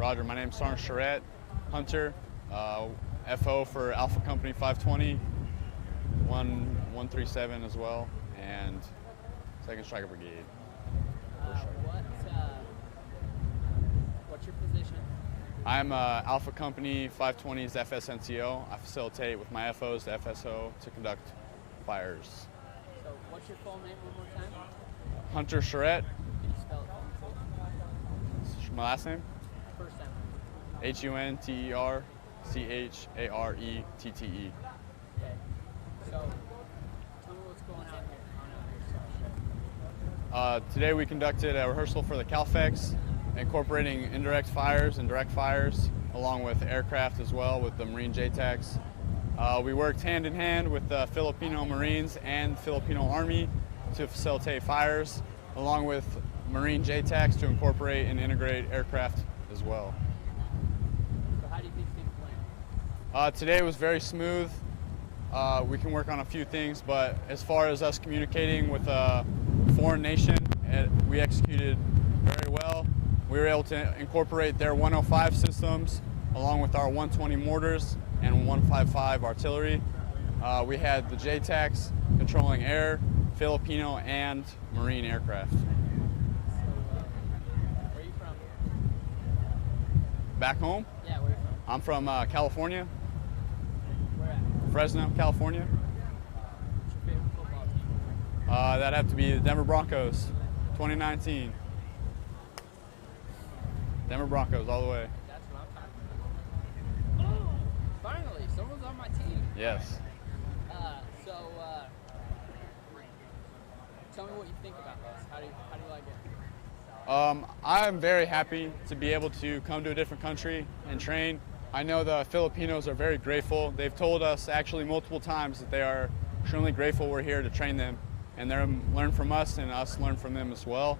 Roger, my name's Staff Sgt, Hunter, FO for Alpha Company 520, 137 as well, and 2nd Striker Brigade. What's your position? I'm Alpha Company 520's FSNCO. I facilitate with my FOs, the FSO, to conduct fires. So what's your full name one more time? Hunter Sgt. Can you spell it for me, please? My last name? First time. HUNTERCHARETTE. Okay. So tell me what's going on here. Today we conducted a rehearsal for the CALFEX, incorporating indirect fires and direct fires, along with aircraft as well with the Marine JTACs. We worked hand in hand with the Filipino Marines and Filipino Army to facilitate fires, along with Marine JTACs to incorporate and integrate aircraft as well. So how do you think things went? Today was very smooth. We can work on a few things, but as far as us communicating with a foreign nation, we executed very well. We were able to incorporate their 105 systems along with our 120 mortars and 155 artillery. We had the JTACs controlling air, Filipino, and Marine aircraft. So where are you from? Back home, Yeah, where are you from? I'm from California, Where at? Fresno, California. What's your favorite football team? That'd have to be the Denver Broncos, 2019. Denver Broncos all the way. That's what I'm talking about. Oh, finally, someone's on my team. Yes. Tell me what you think about this. How do you like it? I'm very happy to be able to come to a different country and train. I know the Filipinos are very grateful. They've told us actually multiple times that they are extremely grateful we're here to train them, and they're learn from us and us learn from them as well.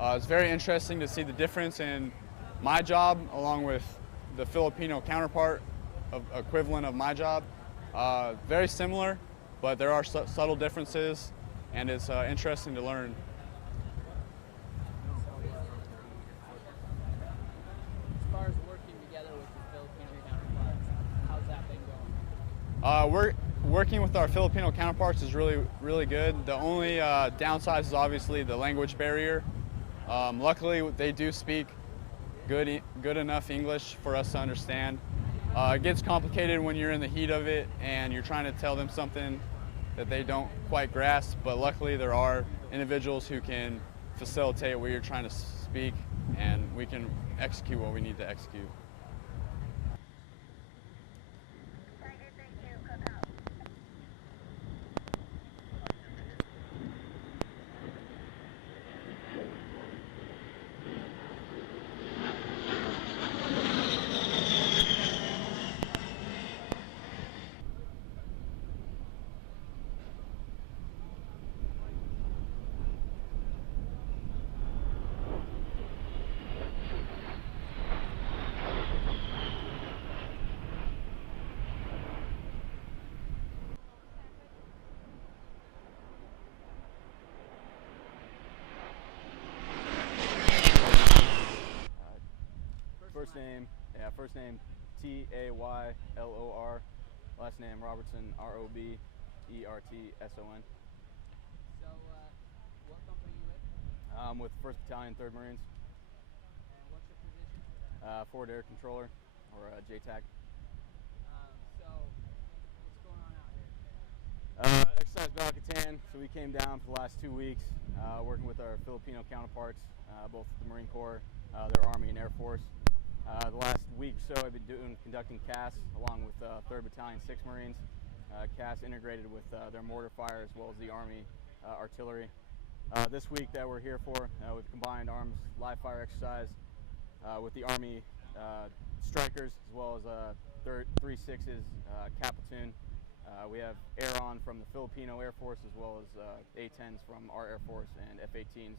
It's very interesting to see the difference in my job along with the Filipino counterpart equivalent of my job. Very similar, but there are subtle differences, and it's interesting to learn. As far as working together with your Filipino counterparts, how's that been going? We're working with our Filipino counterparts is really good. The only downside is obviously the language barrier. Luckily, they do speak good enough English for us to understand. It gets complicated when you're in the heat of it and you're trying to tell them something that they don't quite grasp, but luckily there are individuals who can facilitate what you're trying to speak, and we can execute what we need to execute. First name Taylor, last name Robertson, Robertson. So, what company are you with? I'm with 1st Battalion, 3rd Marines, And what's your position? Forward Air Controller, or JTAC. So, what's going on out here? Exercise Balikatan, so we came down for the last 2 weeks, working with our Filipino counterparts, both the Marine Corps, their Army and Air Force. The last week or so I've been conducting CAS along with 3rd Battalion, 6th Marines. CAS integrated with their mortar fire as well as the Army artillery. This week that we're here for, we've combined arms live fire exercise with the Army strikers as well as 3/6's cap platoon. We have air on from the Filipino Air Force as well as A-10s from our Air Force and F-18s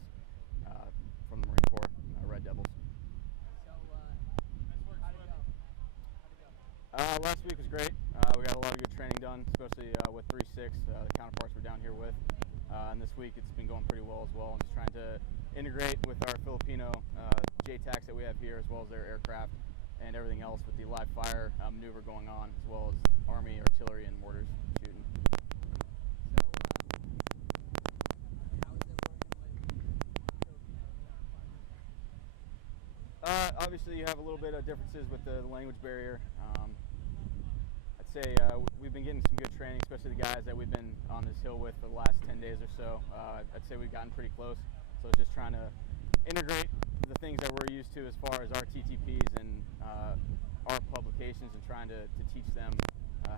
from the Marine Corps, Red Devils. Last week was great. We got a lot of good training done, especially with 3/6, the counterparts we're down here with. And this week it's been going pretty well as well. I'm just trying to integrate with our Filipino JTACs that we have here, as well as their aircraft and everything else with the live fire maneuver going on, as well as Army artillery and mortars shooting. So, how is it working with Filipino counterparts? Obviously, you have a little bit of differences with the language barrier. I'd say we've been getting some good training, especially the guys that we've been on this hill with for the last 10 days or so. I'd say we've gotten pretty close. So it's just trying to integrate the things that we're used to as far as our TTPs and our publications, and trying to teach them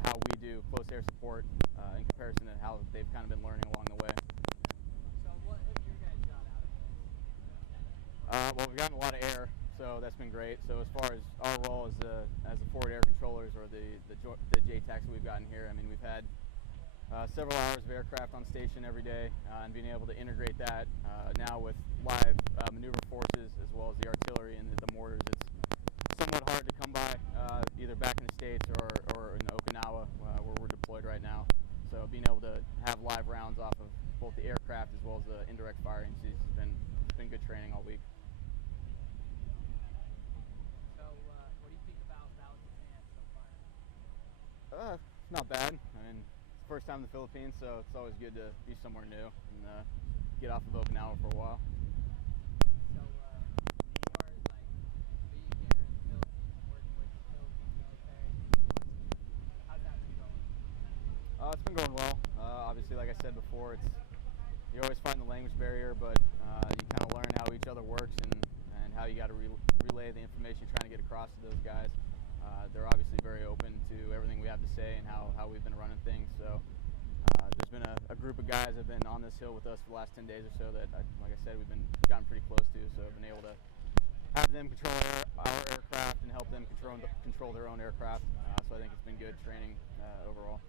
how we do close air support in comparison to how they've kind of been learning along the way. So, what have your guys got out of this? Well, we've gotten a lot of air, so that's been great. So as far as our role as the forward air controllers, or the JTACs that we've gotten here, I mean, we've had several hours of aircraft on station every day, and being able to integrate that now with live maneuver forces, as well as the artillery and the mortars, it's somewhat hard to come by, either back in the States or in Okinawa, where we're deployed right now. So being able to have live rounds off of both the aircraft as well as the indirect firing has been good training all week. So, what do you think about Balikatan so far? Not bad. I mean, it's the first time in the Philippines, so it's always good to be somewhere new and get off of Okinawa for a while. So, as far as like being here in the Philippines and working with the Philippine military, how's that been going? It's been going well. Obviously, like I said before, you always find the language barrier, but you kind of learn how each other works and how you got to relay the information you're trying to get across to those guys. They're obviously very open to everything we have to say and how we've been running things. So there's been a group of guys that have been on this hill with us for the last 10 days or so that, like I said, we've gotten pretty close to. So I've been able to have them control our aircraft and help them control their own aircraft. So I think it's been good training overall.